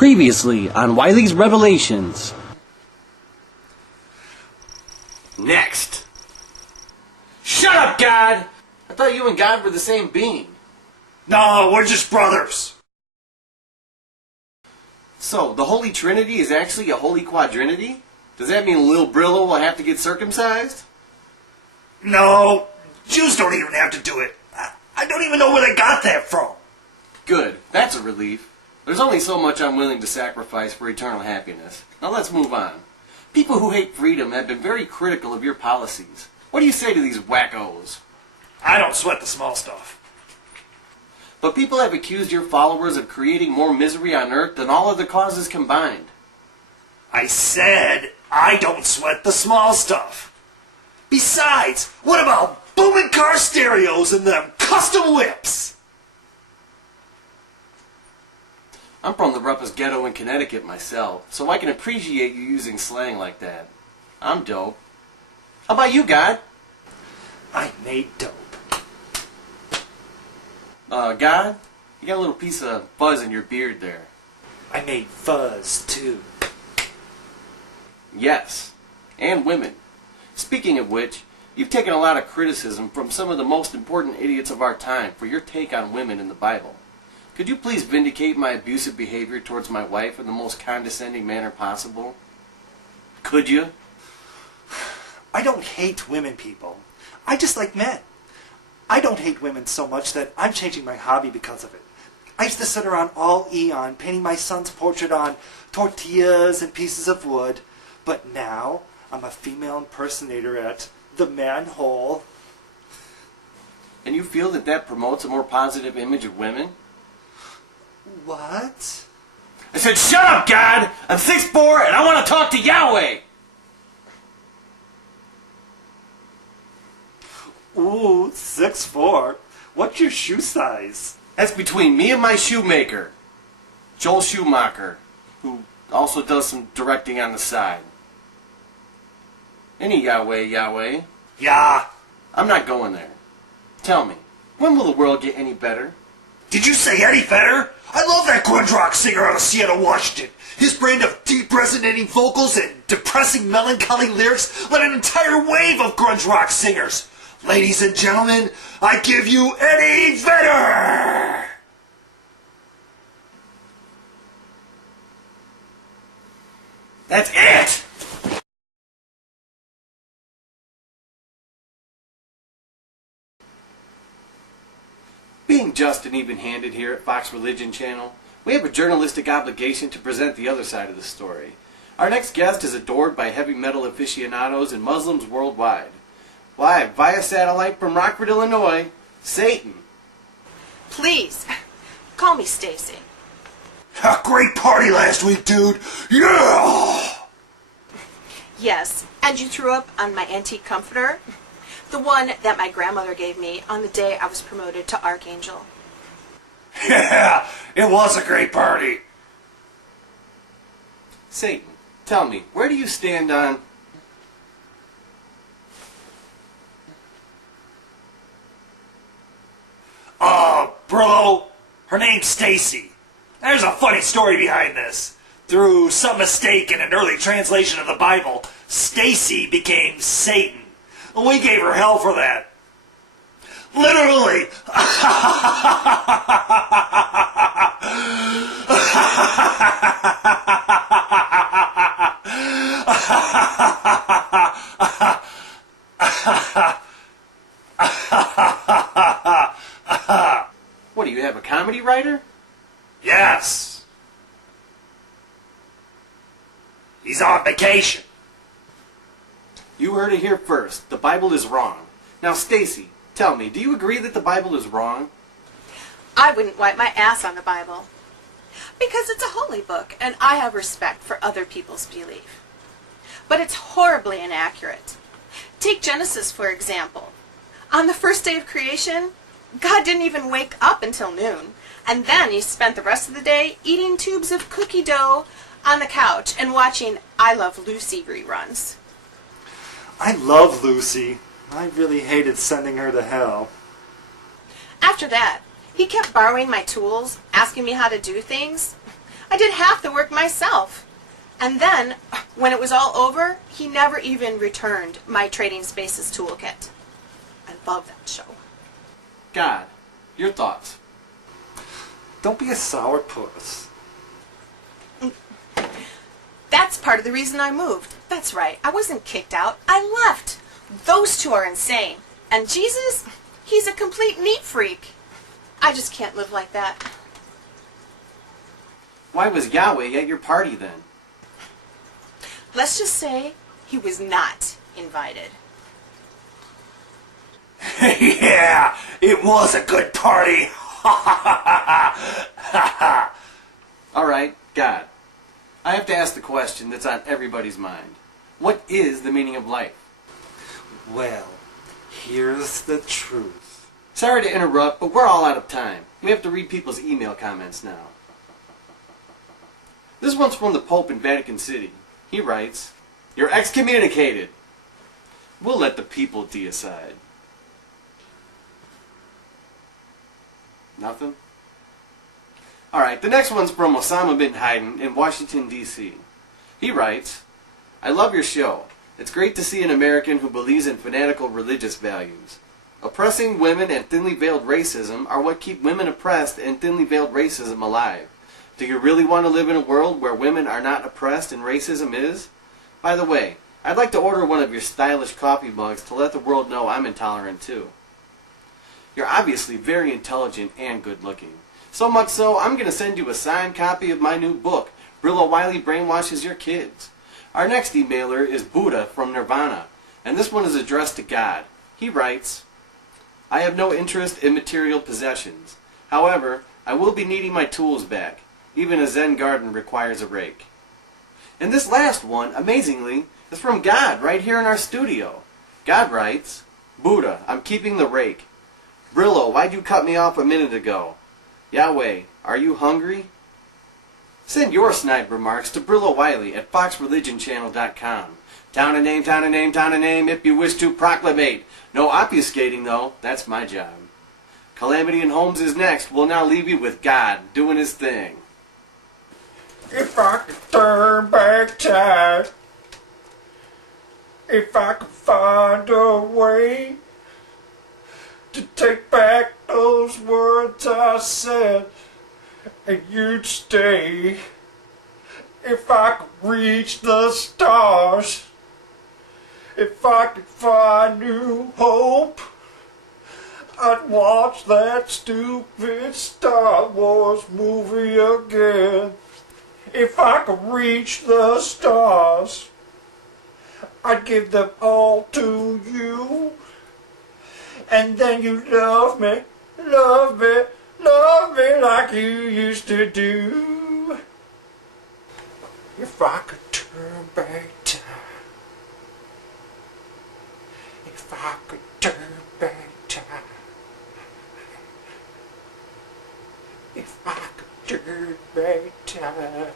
Previously on Wiley's Revelations. Next. Shut up, God! I thought you and God were the same being. No, we're just brothers. So, the Holy Trinity is actually a Holy Quadrinity? Does that mean Lil Brillo will have to get circumcised? No, Jews don't even have to do it. I don't even know where they got that from. Good. That's a relief. There's only so much I'm willing to sacrifice for eternal happiness. Now let's move on. People who hate freedom have been very critical of your policies. What do you say to these wackos? I don't sweat the small stuff. But people have accused your followers of creating more misery on earth than all other causes combined. I said I don't sweat the small stuff. Besides, what about booming car stereos and them custom whips? I'm from the roughest ghetto in Connecticut myself, so I can appreciate you using slang like that. I'm dope. How about you, God? I made dope. God? You got a little piece of fuzz in your beard there. I made fuzz, too. Yes. And women. Speaking of which, you've taken a lot of criticism from some of the most important idiots of our time for your take on women in the Bible. Could you please vindicate my abusive behavior towards my wife in the most condescending manner possible? Could you? I don't hate women, people. I just like men. I don't hate women so much that I'm changing my hobby because of it. I used to sit around all eon painting my son's portrait on tortillas and pieces of wood, but now I'm a female impersonator at the manhole. And you feel that that promotes a more positive image of women? What? I said, shut up, God! I'm 6'4", and I want to talk to Yahweh! Ooh, 6'4". What's your shoe size? That's between me and my shoemaker, Joel Schumacher, who also does some directing on the side. Any Yahweh. Yeah. I'm not going there. Tell me, when will the world get any better? Did you say any better? I love that grunge rock singer out of Seattle, Washington. His brand of deep resonating vocals and depressing melancholy lyrics led an entire wave of grunge rock singers. Ladies and gentlemen, I give you Eddie Vedder! That's it! Being just and even-handed here at Fox Religion Channel, we have a journalistic obligation to present the other side of the story. Our next guest is adored by heavy metal aficionados and Muslims worldwide. Live via satellite from Rockford, Illinois, Satan. Please, call me Stacy. A great party last week, dude! Yeah! Yes, and you threw up on my antique comforter? The one that my grandmother gave me on the day I was promoted to Archangel. Yeah, it was a great party. Satan, tell me, where do you stand on... Brillo, her name's Stacy. There's a funny story behind this. Through some mistake in an early translation of the Bible, Stacy became Satan. We gave her hell for that. Literally. What, do you have a comedy writer? Yes. He's on vacation. You heard it here first. The Bible is wrong. Now, Stacy, tell me, do you agree that the Bible is wrong? I wouldn't wipe my ass on the Bible. Because it's a holy book, and I have respect for other people's belief. But it's horribly inaccurate. Take Genesis, for example. On the first day of creation, God didn't even wake up until noon. And then he spent the rest of the day eating tubes of cookie dough on the couch and watching I Love Lucy reruns. I love Lucy. I really hated sending her to hell. After that, he kept borrowing my tools, asking me how to do things. I did half the work myself. And then, when it was all over, he never even returned my Trading Spaces toolkit. I love that show. God, your thoughts? Don't be a sourpuss. That's part of the reason I moved. That's right. I wasn't kicked out. I left. Those two are insane. And Jesus, he's a complete neat freak. I just can't live like that. Why was Yahweh at your party then? Let's just say he was not invited. Yeah, it was a good party. Alright, God. I have to ask the question that's on everybody's mind. What is the meaning of life? Well, here's the truth. Sorry to interrupt, but we're all out of time. We have to read people's email comments now. This one's from the Pope in Vatican City. He writes, "You're excommunicated. We'll let the people decide." Nothing? Alright, the next one's from Osama bin Laden in Washington, D.C. He writes, "I love your show. It's great to see an American who believes in fanatical religious values. Oppressing women and thinly veiled racism are what keep women oppressed and thinly veiled racism alive. Do you really want to live in a world where women are not oppressed and racism is? By the way, I'd like to order one of your stylish coffee mugs to let the world know I'm intolerant too. You're obviously very intelligent and good looking. So much so, I'm going to send you a signed copy of my new book, Brillo Wiley Brainwashes Your Kids." Our next emailer is Buddha from Nirvana, and this one is addressed to God. He writes, "I have no interest in material possessions. However, I will be needing my tools back. Even a Zen garden requires a rake." And this last one, amazingly, is from God right here in our studio. God writes, "Buddha, I'm keeping the rake. Brillo, why'd you cut me off a minute ago? Yahweh, are you hungry?" Send your snide remarks to Brillo Wiley at foxreligionchannel.com. Town and name, town and name, town and name, if you wish to proclamate. No obfuscating, though. That's my job. Calamity and Holmes is next. We'll now leave you with God doing his thing. If I could turn back time, if I could find a way to take back those words I said, and you'd stay. If I could reach the stars, if I could find new hope, I'd watch that stupid Star Wars movie again. If I could reach the stars, I'd give them all to you. And then you love me, love me, love me like you used to do. If I could turn back time, if I could turn back time, if I could turn back time.